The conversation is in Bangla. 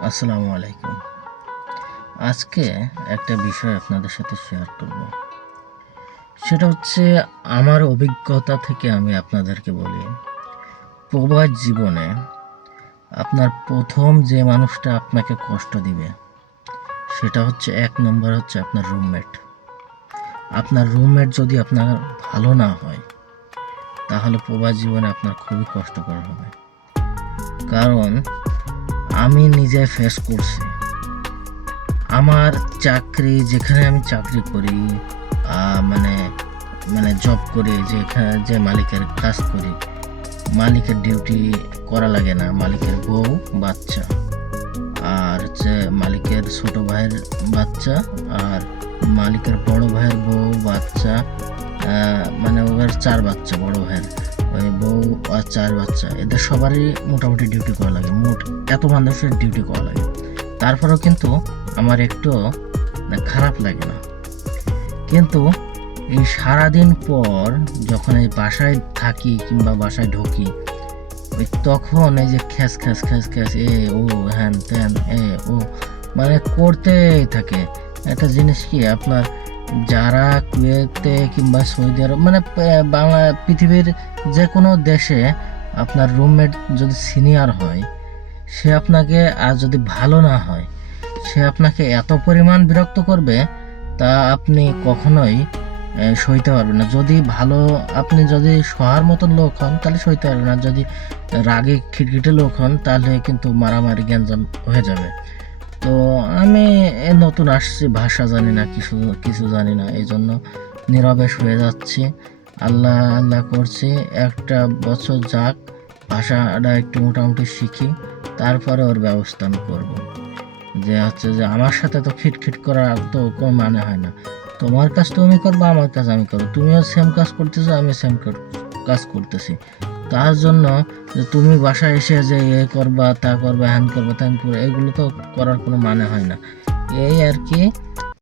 আসসালামু আলাইকুম। আজকে একটা বিষয় আপনাদের সাথে শেয়ার করব। সেটা হচ্ছে আমার অভিজ্ঞতা থেকে আমি আপনাদেরকে বলি, প্রবাস জীবনে আপনার প্রথম যে মানুষটা আপনাকে কষ্ট দিবে সেটা হচ্ছে ১ নম্বর হচ্ছে আপনার রুমমেট। আপনার রুমমেট যদি আপনার ভালো না হয় তাহলে প্রবাস জীবনে আপনার খুবই কষ্টকর হবে। কারণ আমি নিজে ফেস করছি। আমার যেখানে আমি চাকরি করি, মানে মানে জব করি, যেখানে যে মালিকের কাজ করি, মালিকের ডিউটি করা লাগে না, মালিকের বউ বাচ্চা আর হচ্ছে মালিকের ছোট ভাইয়ের বাচ্চা আর মালিকের বড় ভাইয়ের বউ বাচ্চা, মানে ওদের 4 বাচ্চা, বড় ভাইয়ের ওই বউ আর 4 বাচ্চা, এদের সবারই মোটামুটি ডিউটি করা লাগে। মোট এত মানুষের ডিউটি করা লাগে, তারপরেও কিন্তু আমার একটু খারাপ লাগে না। কিন্তু এই সারাদিন পর যখন এই বাসায় থাকি কিংবা বাসায় ঢুকি, ওই তখন এই যে খ্যাস খ্যাস খ্যাস খ্যাস ও হ্যান ত্যান ও মানে করতেই থাকে। একটা জিনিস কি, আপনার যারা কুয়েতে কিংবা সৌদি আরব মানে বাংলা পৃথিবীর যে কোনো দেশে আপনার রুমমেট যদি সিনিয়র হয়, সে আপনাকে আর যদি ভালো না হয়, সে আপনাকে এত পরিমাণ বিরক্ত করবে তা আপনি কখনোই সইতে পারবেন না। যদি ভালো, আপনি যদি সহার মতন লোক হন তাহলে সইতে পারবেন না। যদি রাগে খিটখিটে লোক হন তাহলে কিন্তু মারামারি গ্যাঞ্জাম হয়ে যাবে। তো আমি নতুন আসছি, ভাষা জানি না, কিছু কিছু জানি না, এই জন্য নীরবে শুয়ে যাচ্ছি। আল্লাহ আল্লাহ করছি একটা বছর যাক, ভাষাটা একটু মোটামুটি শিখি, তারপরে ওর ব্যবস্থা আমি করবো। যে হচ্ছে যে আমার সাথে তো খিটখিট করার তো কোনো মানে হয় না। তোমার কাজ তুমি করবা, আমার কাজ আমি করবো। তুমিও সেম কাজ করতেছো, আমি সেম কাজ করতেছি। তার জন্য যে তুমি বাসায় এসে যে করবা তা করবা, হ্যান করবা ত্যান করবা, এগুলো তো করার কোনো মানে হয় না। এই আর কি।